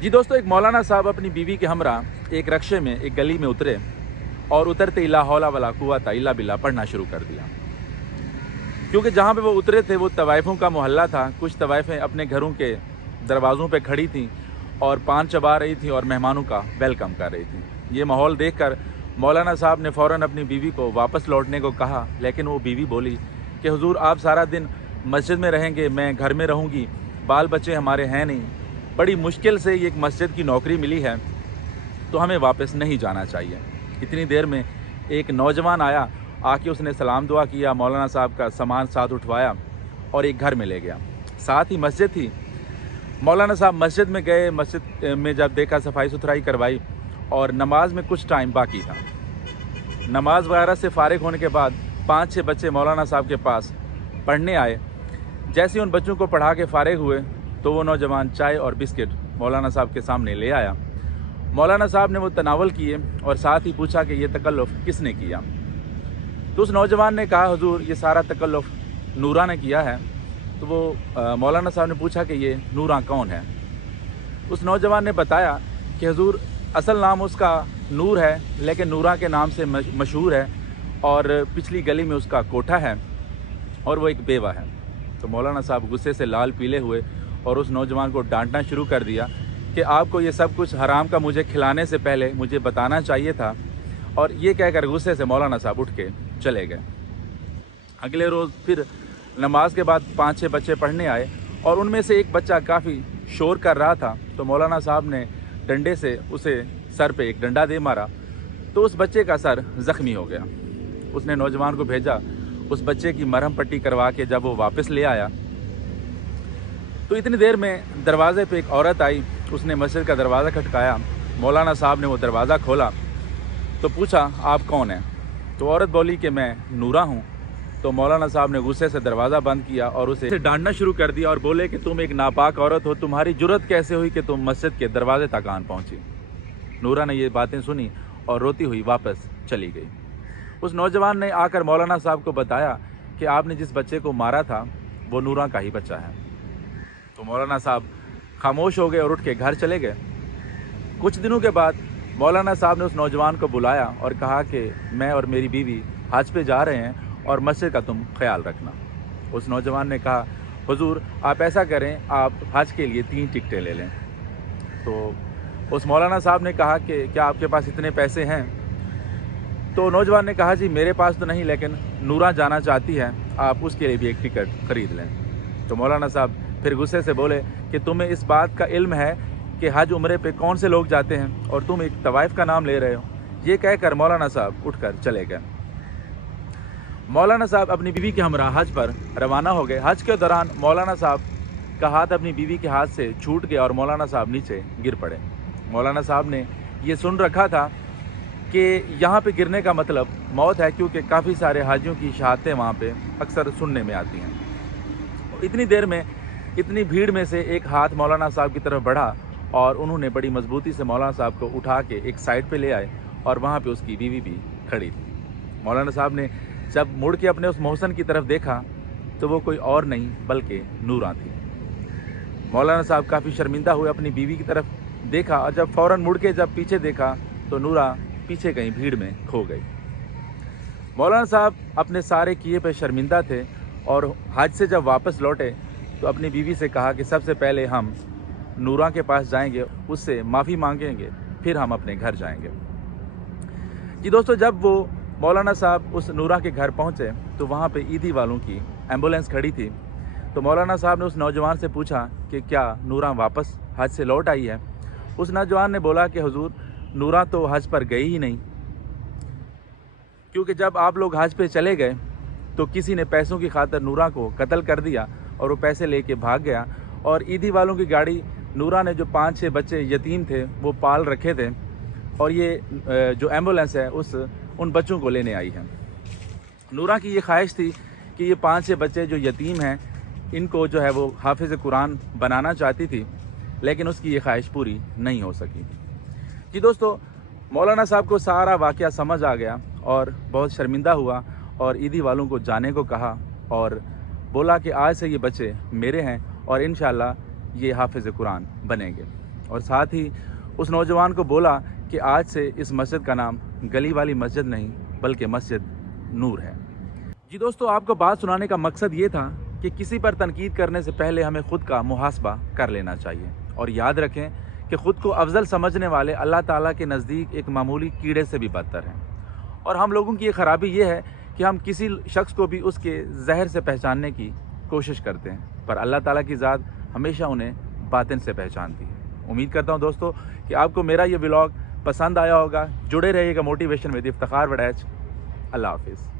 جی دوستو، ایک مولانا صاحب اپنی بیوی کے ہمراہ ایک رکشے میں ایک گلی میں اترے اور اترتے ہی لا حول ولا قوت الا باللہ پڑھنا شروع کر دیا۔ کیونکہ جہاں پہ وہ اترے تھے وہ طوائفوں کا محلہ تھا۔ کچھ طوائفیں اپنے گھروں کے دروازوں پہ کھڑی تھیں اور پان چبا رہی تھیں اور مہمانوں کا ویلکم کر رہی تھیں۔ یہ ماحول دیکھ کر مولانا صاحب نے فوراً اپنی بیوی کو واپس لوٹنے کو کہا، لیکن وہ بیوی بولی کہ حضور آپ سارا دن مسجد میں رہیں گے، میں گھر میں رہوں گی، بال بچے ہمارے ہیں نہیں، بڑی مشکل سے یہ ایک مسجد کی نوکری ملی ہے تو ہمیں واپس نہیں جانا چاہیے۔ اتنی دیر میں ایک نوجوان آیا، آ کے اس نے سلام دعا کیا، مولانا صاحب کا سامان ساتھ اٹھوایا اور ایک گھر میں لے گیا۔ ساتھ ہی مسجد تھی۔ مولانا صاحب مسجد میں گئے، مسجد میں جب دیکھا صفائی ستھرائی کروائی اور نماز میں کچھ ٹائم باقی تھا۔ نماز وغیرہ سے فارغ ہونے کے بعد 5-6 بچے مولانا صاحب کے پاس پڑھنے آئے۔ جیسے ان بچوں کو پڑھا کے فارغ ہوئے تو وہ نوجوان چائے اور بسکٹ مولانا صاحب کے سامنے لے آیا۔ مولانا صاحب نے وہ تناول کیے اور ساتھ ہی پوچھا کہ یہ تکلف کس نے کیا؟ تو اس نوجوان نے کہا، حضور یہ سارا تکلف نورا نے کیا ہے۔ تو وہ مولانا صاحب نے پوچھا کہ یہ نورا کون ہے؟ اس نوجوان نے بتایا کہ حضور اصل نام اس کا نور ہے، لیکن نورا کے نام سے مشہور ہے اور پچھلی گلی میں اس کا کوٹھا ہے اور وہ ایک بیوہ ہے۔ تو مولانا صاحب غصے سے لال پیلے ہوئے اور اس نوجوان کو ڈانٹنا شروع کر دیا کہ آپ کو یہ سب کچھ حرام کا مجھے کھلانے سے پہلے مجھے بتانا چاہیے تھا، اور یہ کہہ کر غصے سے مولانا صاحب اٹھ کے چلے گئے۔ اگلے روز پھر نماز کے بعد 5-6 بچے پڑھنے آئے اور ان میں سے ایک بچہ کافی شور کر رہا تھا، تو مولانا صاحب نے ڈنڈے سے اسے سر پہ ایک ڈنڈا دے مارا تو اس بچے کا سر زخمی ہو گیا۔ اس نے نوجوان کو بھیجا، اس بچے کی مرہم پٹی کروا کے جب وہ واپس لے آیا تو اتنی دیر میں دروازے پہ ایک عورت آئی۔ اس نے مسجد کا دروازہ کھٹکایا، مولانا صاحب نے وہ دروازہ کھولا تو پوچھا آپ کون ہیں؟ تو عورت بولی کہ میں نورا ہوں۔ تو مولانا صاحب نے غصے سے دروازہ بند کیا اور اسے ڈانٹنا شروع کر دیا اور بولے کہ تم ایک ناپاک عورت ہو، تمہاری جرت کیسے ہوئی کہ تم مسجد کے دروازے تک آن پہنچی؟ نورا نے یہ باتیں سنی اور روتی ہوئی واپس چلی گئی۔ اس نوجوان نے آ کر مولانا صاحب کو بتایا کہ آپ نے جس بچے کو مارا تھا وہ نورا کا ہی بچہ ہے۔ تو مولانا صاحب خاموش ہو گئے اور اٹھ کے گھر چلے گئے۔ کچھ دنوں کے بعد مولانا صاحب نے اس نوجوان کو بلایا اور کہا کہ میں اور میری بیوی حج پہ جا رہے ہیں اور مسجد کا تم خیال رکھنا۔ اس نوجوان نے کہا، حضور آپ ایسا کریں، آپ حج کے لیے 3 ٹکٹیں لے لیں۔ تو اس مولانا صاحب نے کہا کہ کیا آپ کے پاس اتنے پیسے ہیں؟ تو نوجوان نے کہا جی میرے پاس تو نہیں، لیکن نورا جانا چاہتی ہے، آپ اس کے لیے بھی ایک ٹکٹ خرید لیں۔ تو مولانا صاحب پھر غصے سے بولے کہ تمہیں اس بات کا علم ہے کہ حج عمرے پہ کون سے لوگ جاتے ہیں اور تم ایک طوائف کا نام لے رہے ہو؟ یہ کہہ کر مولانا صاحب اٹھ کر چلے گئے۔ مولانا صاحب اپنی بیوی کے ہمراہ حج پر روانہ ہو گئے۔ حج کے دوران مولانا صاحب کا ہاتھ اپنی بیوی کے ہاتھ سے چھوٹ گیا اور مولانا صاحب نیچے گر پڑے۔ مولانا صاحب نے یہ سن رکھا تھا کہ یہاں پہ گرنے کا مطلب موت ہے، کیونکہ کافی سارے حاجیوں کی شہادتیں وہاں پہ اکثر سننے میں آتی ہیں۔ اتنی دیر میں اتنی بھیڑ میں سے ایک ہاتھ مولانا صاحب کی طرف بڑھا اور انہوں نے بڑی مضبوطی سے مولانا صاحب کو اٹھا کے ایک سائڈ پہ لے آئے اور وہاں پہ اس کی بیوی بھی کھڑی تھی۔ مولانا صاحب نے جب مڑ کے اپنے اس محسن کی طرف دیکھا تو وہ کوئی اور نہیں بلکہ نورا تھی۔ مولانا صاحب کافی شرمندہ ہوئے، اپنی بیوی کی طرف دیکھا اور جب فوراً مڑ کے جب پیچھے دیکھا تو نورا پیچھے کہیں بھیڑ میں کھو گئی۔ مولانا صاحب اپنے سارے کیے پہ شرمندہ تھے اور حج سے جب واپس لوٹے تو اپنی بیوی سے کہا کہ سب سے پہلے ہم نورا کے پاس جائیں گے، اس سے معافی مانگیں گے، پھر ہم اپنے گھر جائیں گے۔ جی دوستو، جب وہ مولانا صاحب اس نورا کے گھر پہنچے تو وہاں پہ عیدی والوں کی ایمبولینس کھڑی تھی۔ تو مولانا صاحب نے اس نوجوان سے پوچھا کہ کیا نورا واپس حج سے لوٹ آئی ہے؟ اس نوجوان نے بولا کہ حضور نورا تو حج پر گئی ہی نہیں، کیونکہ جب آپ لوگ حج پہ چلے گئے تو کسی نے پیسوں کی خاطر نورا کو قتل کر دیا اور وہ پیسے لے کے بھاگ گیا، اور عیدی والوں کی گاڑی نورا نے جو 5-6 بچے یتیم تھے وہ پال رکھے تھے، اور یہ جو ایمبولینس ہے ان بچوں کو لینے آئی ہے۔ نورا کی یہ خواہش تھی کہ یہ 5-6 بچے جو یتیم ہیں ان کو جو ہے وہ حافظ قرآن بنانا چاہتی تھی، لیکن اس کی یہ خواہش پوری نہیں ہو سکی۔ جی دوستو، مولانا صاحب کو سارا واقعہ سمجھ آ گیا اور بہت شرمندہ ہوا اور عیدی والوں کو جانے کو کہا اور بولا کہ آج سے یہ بچے میرے ہیں اور انشاءاللہ یہ حافظ قرآن بنیں گے۔ اور ساتھ ہی اس نوجوان کو بولا کہ آج سے اس مسجد کا نام گلی والی مسجد نہیں بلکہ مسجد نور ہے۔ جی دوستو، آپ کو بات سنانے کا مقصد یہ تھا کہ کسی پر تنقید کرنے سے پہلے ہمیں خود کا محاسبہ کر لینا چاہیے، اور یاد رکھیں کہ خود کو افضل سمجھنے والے اللہ تعالیٰ کے نزدیک ایک معمولی کیڑے سے بھی بدتر ہیں۔ اور ہم لوگوں کی یہ خرابی یہ ہے کہ ہم کسی شخص کو بھی اس کے زہر سے پہچاننے کی کوشش کرتے ہیں، پر اللہ تعالیٰ کی ذات ہمیشہ انہیں باطن سے پہچانتی ہے۔ امید کرتا ہوں دوستو کہ آپ کو میرا یہ ولاگ پسند آیا ہوگا۔ جڑے رہیے گا موٹیویشن ود افتخار وڈیچ۔ اللہ حافظ۔